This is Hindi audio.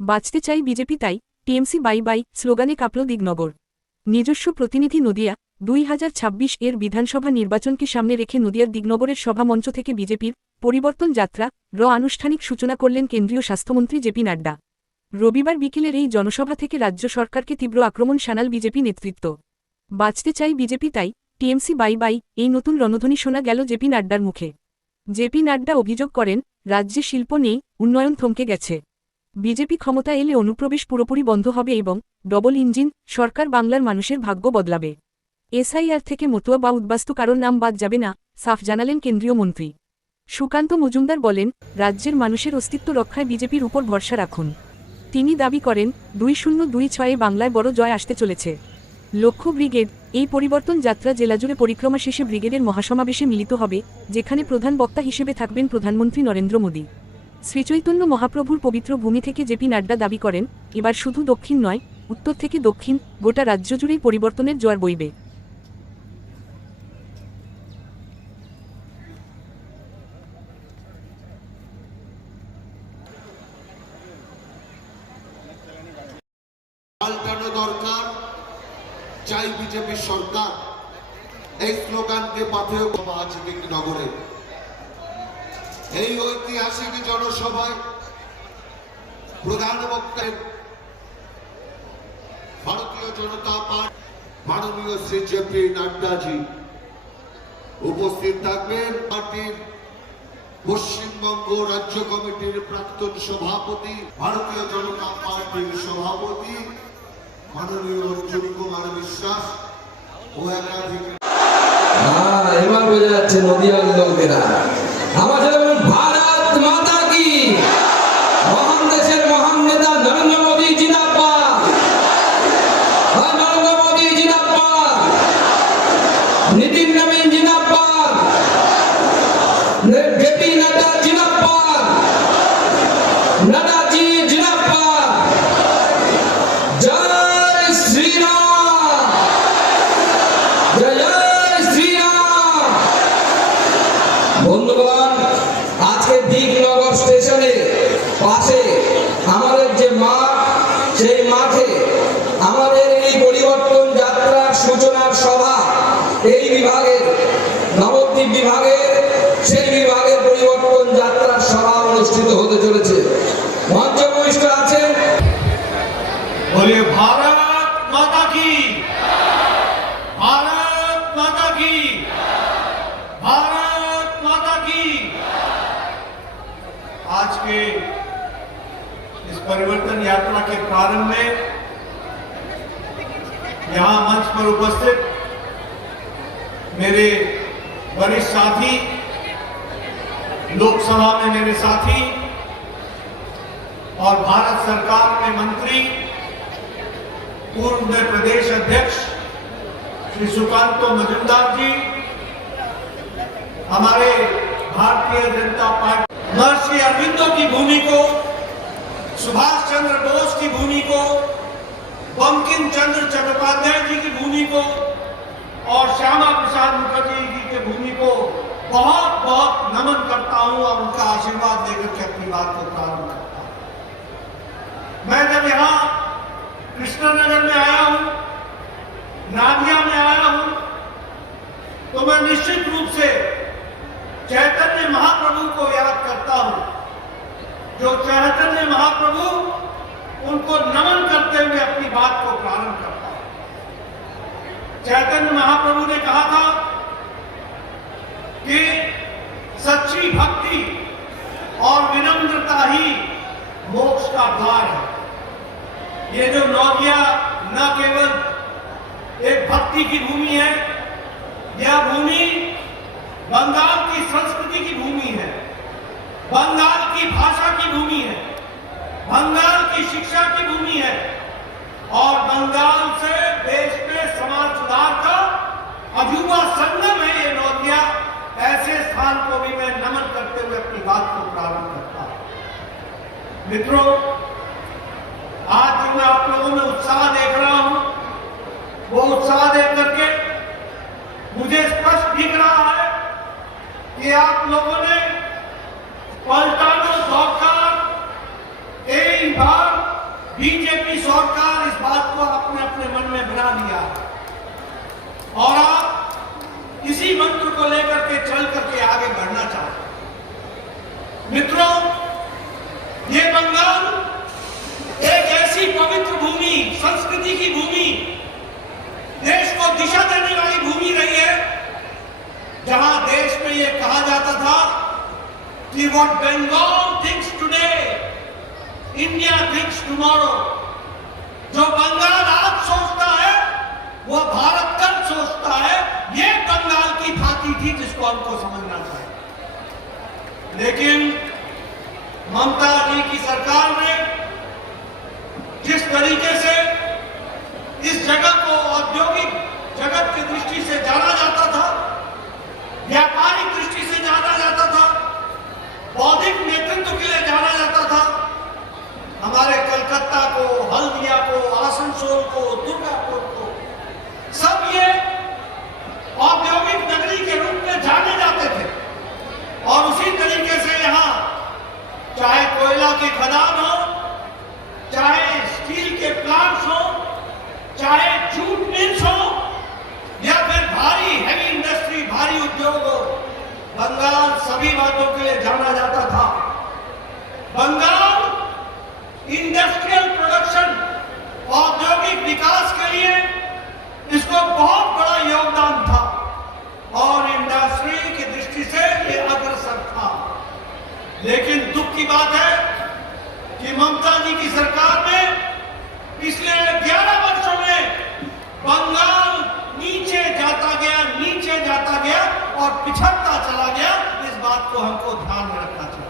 বাঁচতে চাই বিজেপি তাই টিএমসি বাই বাই স্লোগানে কাঁপল দিগনগর। নিজস্ব প্রতিনিধি নদিয়া 2026 এর বিধানসভা নির্বাচনকে সামনে রেখে নদিয়ার দিগনগরের সভামঞ্চ থেকে বিজেপির পরিবর্তন যাত্রা আনুষ্ঠানিক সূচনা করলেন কেন্দ্রীয় স্বাস্থ্যমন্ত্রী জেপি নাড্ডা। রবিবার বিকেলের এই জনসভা থেকে রাজ্য সরকারকে তীব্র আক্রমণ শানাল বিজেপি নেতৃত্ব। বাঁচতে চাই বিজেপি তাই টিএমসি বাই বাই এই নতুন রণধ্বনি শোনা গেল জেপি নাড্ডার মুখে। জেপি নাড্ডা অভিযোগ করেন, রাজ্যে শিল্প নেই, উন্নয়ন থমকে গেছে। বিজেপি ক্ষমতা এলে অনুপ্রবেশ পুরোপুরি বন্ধ হবে এবং ডবল ইঞ্জিন সরকার বাংলার মানুষের ভাগ্য বদলাবে। এসআইআর থেকে মতুয়া বা উদ্বাস্তু কারোর নাম বাদ যাবে না, সাফ জানালেন কেন্দ্রীয় মন্ত্রী। সুকান্ত মজুমদার বলেন, রাজ্যের মানুষের অস্তিত্ব রক্ষায় বিজেপির উপর ভরসা রাখুন। তিনি দাবি করেন, 2026-এ বাংলায় বড় জয় আসতে চলেছে। লক্ষ্য ব্রিগেড এই পরিবর্তন যাত্রা জেলাজুড়ে পরিক্রমা শেষে ব্রিগেডের মহাসমাবেশে মিলিত হবে, যেখানে প্রধান বক্তা হিসেবে থাকবেন প্রধানমন্ত্রী নরেন্দ্র মোদী। শ্রীচৈতন্য মহাপ্রভুর পবিত্র ভূমি থেকে জেপি নাড্ডা দাবি করেন, এবার শুধু দক্ষিণ নয়, উত্তর থেকে দক্ষিণ গোটা রাজ্য জুড়েই পরিবর্তনের জোয়ার বইবে। পাল্টানো দরকার, চাই বিজেপি সরকার। এই স্লোগানকে পাথেয় আছে নগরে। এই ঐতিহাসিক জনসভায় প্রধান বক্তায় ভারতীয় জনতা পার্টি মাননীয় শ্রী জেপি নাড্ডাজি উপস্থিত থাকবেন। পার্টির পশ্চিমবঙ্গ রাজ্য কমিটির প্রাক্তন সভাপতি, ভারতীয় জনতা পার্টির সভাপতি মাননীয় অর্জুন কুমার বিশ্বাস ও একাধিক। এবার বোঝা যাচ্ছে নদিয়ার লোকেরা আমাদের ভারত মাতা কি, মহান দেশের মহান নেতা নরেন্দ্র মোদী জিন্দাবাদ, নরেন্দ্র মোদী জিন্দাবাদ, নীতিন নবীন জিন্দাবাদ, জেপি নাড্ডা জিন্দাবাদ, নাড্ডাজি জিন্দাবাদ, জয় শ্রীরাম, জয় শ্রীরাম। বন্ধুগণ, আজকে দিগনগর স্টেশনের পাশে আমাদের যে মাঠ, সেই মাঠে আমাদের এই পরিবর্তন যাত্রার সূচনার সভা, এই বিভাগের নবদ্বীপ বিভাগের সেই বিভাগের পরিবর্তন যাত্রার সভা অনুষ্ঠিত হতে চলেছে। মঞ্চভূমিষ্ঠ আছেন বলে ভারত মাতা কি, भारत माता की, भारत माता की। आज के इस परिवर्तन यात्रा के प्रारंभ में यहां मंच पर उपस्थित मेरे वरिष्ठ साथी, लोकसभा में मेरे साथी और भारत सरकार में मंत्री, पूर्व में प्रदेश अध्यक्ष श्री सुकांत मजूमदार जी, हमारे भारतीय जनता पार्टी, महर्षि अरविंदो की भूमि को, सुभाष चंद्र बोस की भूमि को, बंकिम चंद्र चट्टोपाध्याय जी की भूमि को और श्यामा प्रसाद मुखर्जी जी की भूमि को बहुत बहुत नमन करता हूं और उनका आशीर्वाद लेकर के अपनी बात को प्रारंभ करता हूं। मैं जब यहां कृष्णनगर में आया हूं, नादिया में आया हूं, तो मैं निश्चित रूप से चैतन्य महाप्रभु को याद करता हूं। जो चैतन्य महाप्रभु, उनको नमन करते हुए अपनी बात को प्रारंभ करता हूं। चैतन्य महाप्रभु ने कहा था कि सच्ची भक्ति और विनम्रता ही मोक्ष का द्वार है। ये जो नौदिया न केवल एक भक्ति की भूमि है, यह भूमि बंगाल की संस्कृति की भूमि है, बंगाल की भाषा की भूमि है, बंगाल की शिक्षा की भूमि है और बंगाल से देश में समाज सुधार का अजूबा संगम है ये नौदिया। ऐसे स्थान को भी मैं नमन करते हुए अपनी बात को प्रारंभ करता हूं। मित्रों, आज जो मैं आप लोगों में उत्साह देख रहा हूं, वो उत्साह देख करके मुझे स्पष्ट दिख रहा है कि आप लोगों ने पलटानो दरकार, এইবার बना लिया और आप इसी मंत्र को लेकर के चल करके आगे बढ़ना चाहते हैं। मित्रों, ये बंगाल एक ऐसी पवित्र भूमि, संस्कृति की भूमि, देश को दिशा देने वाली भूमि रही है, जहां देश में यह कहा जाता था कि what Bengal thinks today India thinks tomorrow. जो बंगाल आज सोचता है वो भारत कल सोचता है। ये बंगाल की भांति थी जिसको हमको समझना चाहिए। लेकिन ममता जी की सरकार ने जिस तरीके से इस जगह को औद्योगिक जगत की दृष्टि से जाना जाता था, व्यापारिक दृष्टि से जाना जाता था, बौद्धिक नेतृत्व के लिए जाना जाता था, हमारे कलकत्ता को, हल्दिया को, आसनसोल को, दुर्गापुर को, सब ये औद्योगिक नगरी के रूप में जाने जाते थे। और उसी तरीके से यहाँ चाहे कोयला की खदान हो, चाहे स्टील के प्लांट्स हो, चाहे जूट मिल्स हो, या फिर भारी हैवी इंडस्ट्री, भारी उद्योग हो, बंगाल सभी बातों के लिए जाना जाता था। बंगाल इंडस्ट्रियल प्रोडक्शन, औद्योगिक विकास के लिए इसको बहुत बड़ा योगदान था और इंडस्ट्री की दृष्टि से ये अग्रसर था। लेकिन दुख की बात है कि ममता जी की सरकार ने पिछले 11 वर्षों में बंगाल नीचे जाता गया और पिछड़ता चला गया। इस बात को हमको ध्यान में रखना चाहिए।